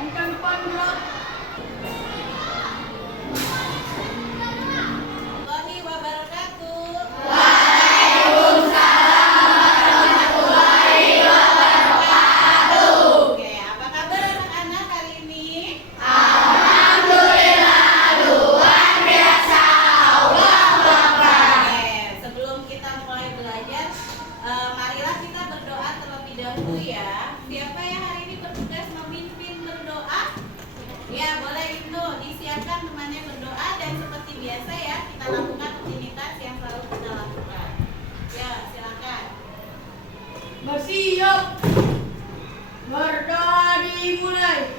Angka depan gerak. Warahmatullahi wabarakatuh. Oke, apa kabar anak-anak hari ini? Oke, sebelum kita mulai belajar, marilah kita berdoa terlebih dahulu ya. Siapa yang hari ini bertugas memimpin berdoa? Ya, boleh itu disiapkan temannya berdoa dan seperti biasa ya, kita lakukan rutinitas yang selalu kita lakukan. Ya, silakan. Bersiap. Berdoa dimulai.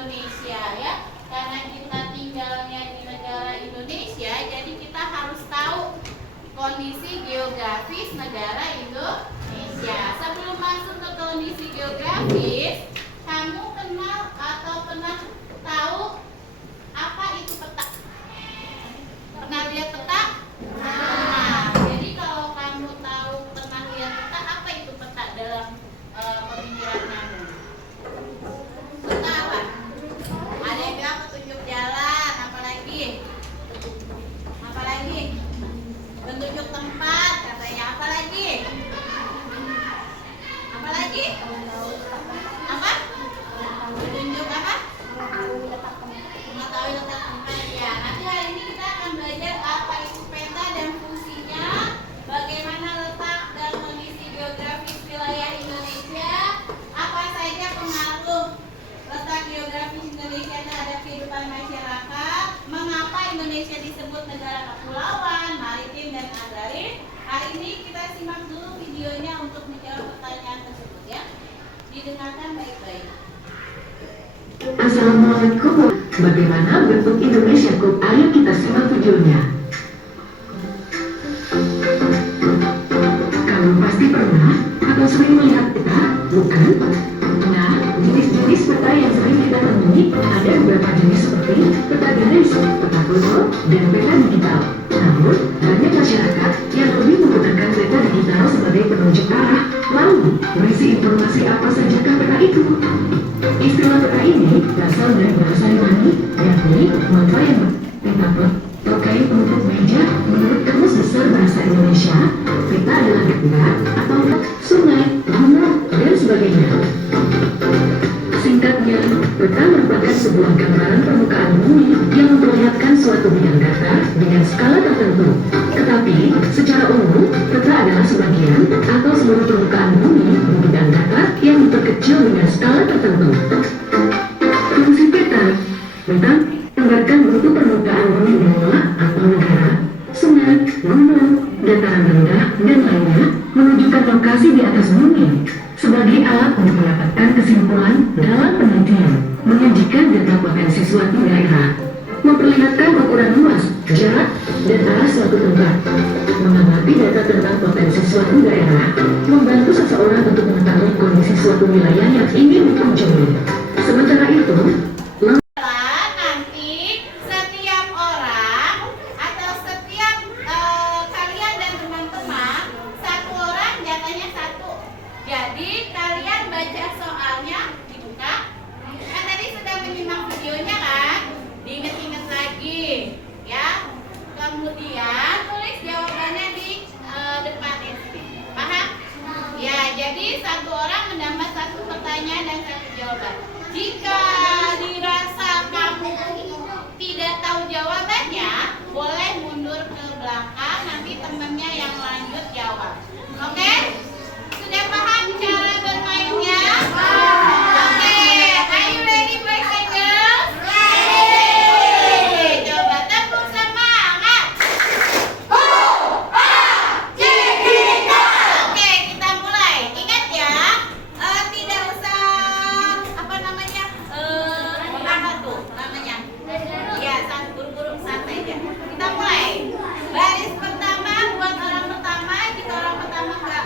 Indonesia ya. Karena kita tinggalnya di negara Indonesia, jadi kita harus tahu kondisi geografis negara Indonesia. Sebelum masuk ke kondisi geografis, kamu kenal atau pernah tahu apa itu peta? Pernah lihat peta? Nah, jadi kalau kamu tahu pernah lihat peta, apa itu peta dalam pemikiran kamu? Peta apa? Ada yang bilang petunjuk jalan, apalagi? Apalagi? Petunjuk tempat, katanya. Apalagi? Apalagi? Apa? Petunjuk apa? Mengetahui letak tempat. Ya, nanti hari ini kita akan belajar apa itu peta dan fungsinya, bagaimana letak dan kondisi geografis wilayah Indonesia, apa saja pengaruh letak geografis Indonesia terhadap kehidupan masyarakat, mengapa Indonesia disebut negara kepulauan, maritim dan agraris. Hari ini kita simak dulu videonya untuk menjawab pertanyaan tersebut ya. Didengarkan baik-baik. Assalamualaikum. Bagaimana bentuk Indonesia Group? Ayo kita simak videonya. Kamu pasti pernah atau sering melihat peta, bukan? Nah, jenis-jenis peta yang sering kita temui ada beberapa jenis seperti peta garis, peta foto, dan peta digital. Namun, banyak masyarakat yang lebih menggunakan peta digital sebagai penunjuk arah. Lalu, berisi informasi apa sajakah peta itu? Istilah peta ini berasal dari bahasa Yunani, yakni mapa yang peta terkait bentuk meja. Menurut Kamus Besar Bahasa Indonesia, peta adalah daerah atau sungai, gunung, dan sebagainya. Singkatnya, peta merupakan sebuah gambaran permukaan bumi yang memperlihatkan suatu bidang data dengan skala tertentu. Tetapi, secara umum, peta adalah sebagian atau seluruh permukaan bumi di bidang data yang diperkecil dengan skala tertentu. Fungsi peta menggambarkan bentuk permukaan bumi benua atau negara, sungai, gunung, dataran rendah, dan lainnya, menunjukkan lokasi di atas bumi sebagai alat untuk mendapatkan kesimpulan dalam penelitian, menyajikan data potensi suatu daerah, memperlihatkan ukuran luas, jarak, dan arah suatu tempat, mengamati data tentang potensi suatu daerah, membantu seseorang untuk mengetahui kondisi suatu wilayah yang ingin dikunjungi. Sementara itu, Nanti setiap orang atau setiap kalian dan teman-teman, satu orang jatahnya satu. Jadi kalian baca soalnya dibuka. Kan tadi sudah menyimak videonya kan? Diingat-ingat lagi ya. Kemudian tulis jawabannya di depan ini. Paham? Ya, jadi satu orang menambah satu pertanyaan dan satu jawaban. Jika dirasa kamu tidak tahu jawabannya, boleh mundur ke belakang, nanti temannya yang lanjut jawab. Oke? Sudah paham cara bermainnya? Oke, are you ready boys and girls? Ready! Coba tepuk semangat. Oke, kita mulai. Ingat ya, tidak usah apa namanya, apa tuh namanya? Ya, buru-buru santai aja. Kita mulai. Baris pertama buat orang pertama, jika orang pertama nggak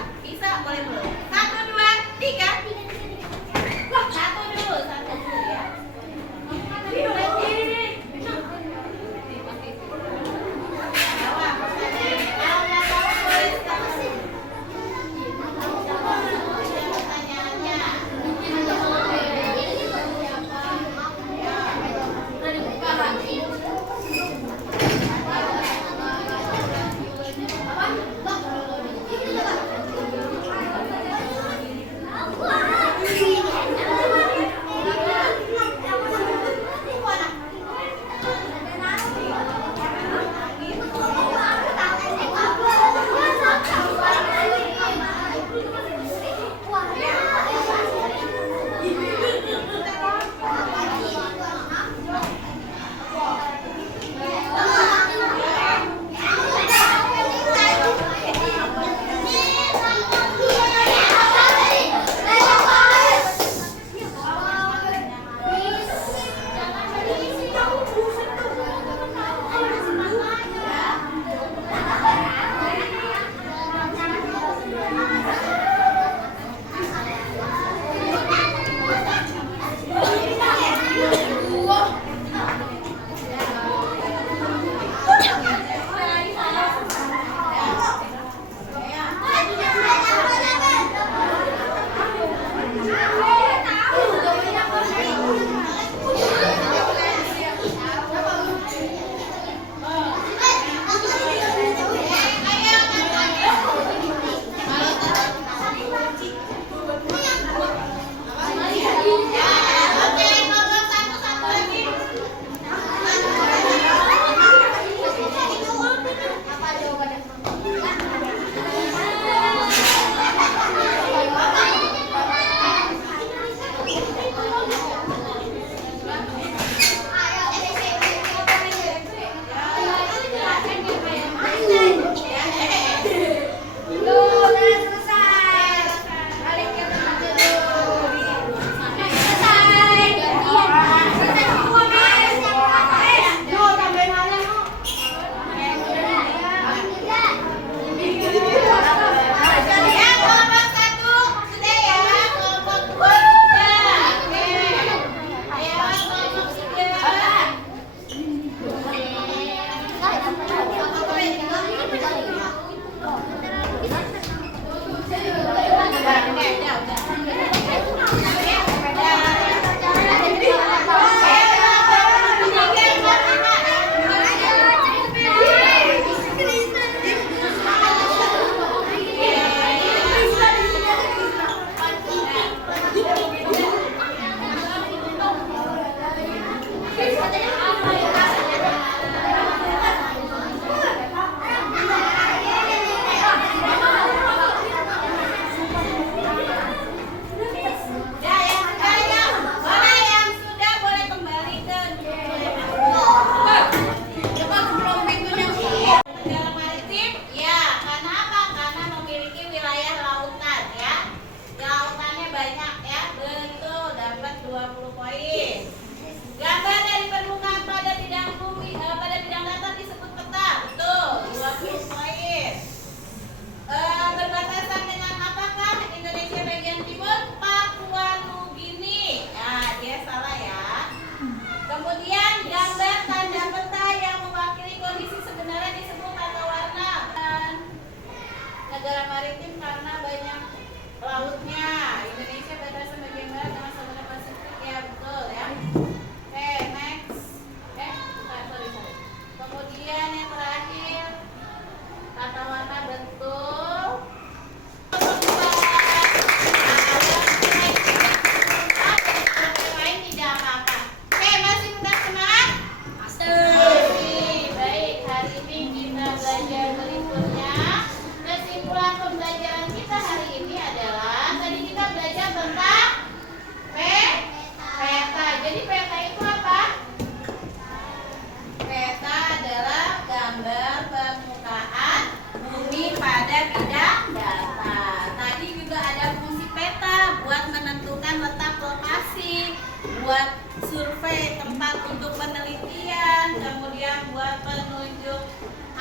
buat survei tempat untuk penelitian, kemudian buat penunjuk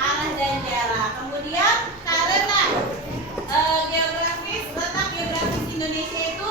arah dan jarak. Kemudian karena letak geografis Indonesia itu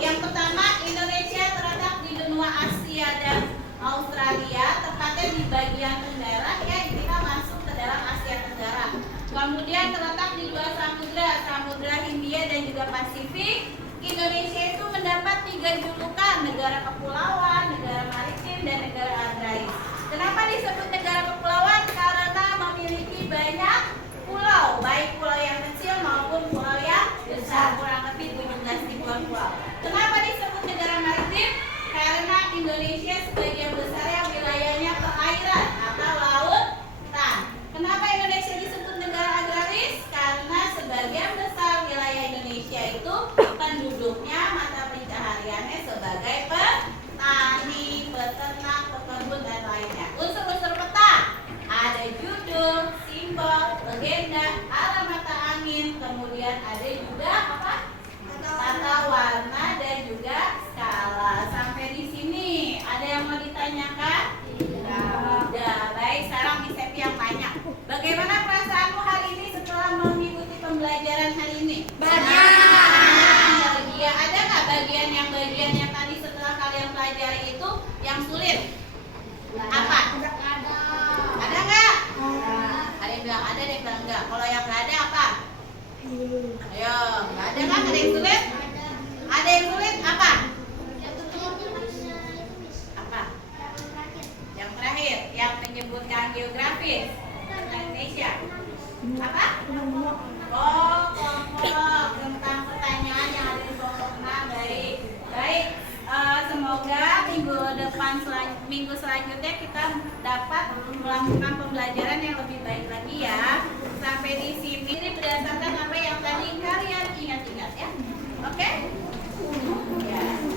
yang pertama, Indonesia terletak di benua Asia dan Australia, tepatnya di bagian tenggara, ya kita masuk ke dalam Asia Tenggara. Kemudian terletak di dua samudra, Samudra Hindia dan juga Pasifik. Indonesia itu mendapat 3 julukan, negara kepulauan, negara maritim, dan negara agraris. Kenapa disebut negara kepulauan? Karena memiliki banyak pulau, baik pulau yang kecil maupun pulau yang besar, kurang lebih 17.000-an pulau. Kenapa disebut negara maritim? Karena Indonesia sebagian besar yang wilayahnya perairan atau lautan. Kenapa Indonesia disebut negara agraris? Karena sebagian besar wilayah Indonesia itu penduduknya mata pencahariannya sebagai petani, peternak, pekebun, dan lainnya. Unsur-unsur peta ada judul, simbol, legenda, arah mata angin, kemudian ada juga apa? Tata warna dan juga skala. Sampai di sini ada yang mau ditanyakan? Tidak. Baik, sekarang Miss yang banyak. Bagaimana perasaanmu hari ini setelah mengikuti pembelajaran hari ini? Bahagia. Ada nggak bagian yang tadi setelah kalian pelajari itu yang sulit? Apa? Ada nggak? Ada yang bilang ada, ada yang bilang enggak. Kalau yang nggak ada apa? Ayo, nggak ada kan? Ada yang sulit? Ada yang sulit apa? Apa? Yang terakhir, yang menyebutkan geografis Indonesia. Apa? Oh, kelompok tentang pertanyaan yang ada di kelompok 6. Baik, baik. Semoga minggu selanjutnya kita dapat melakukan pembelajaran yang lebih baik lagi ya. Sampai di sini berdasarkan apa yang tadi kalian ingat-ingat ya. Oke? Ya.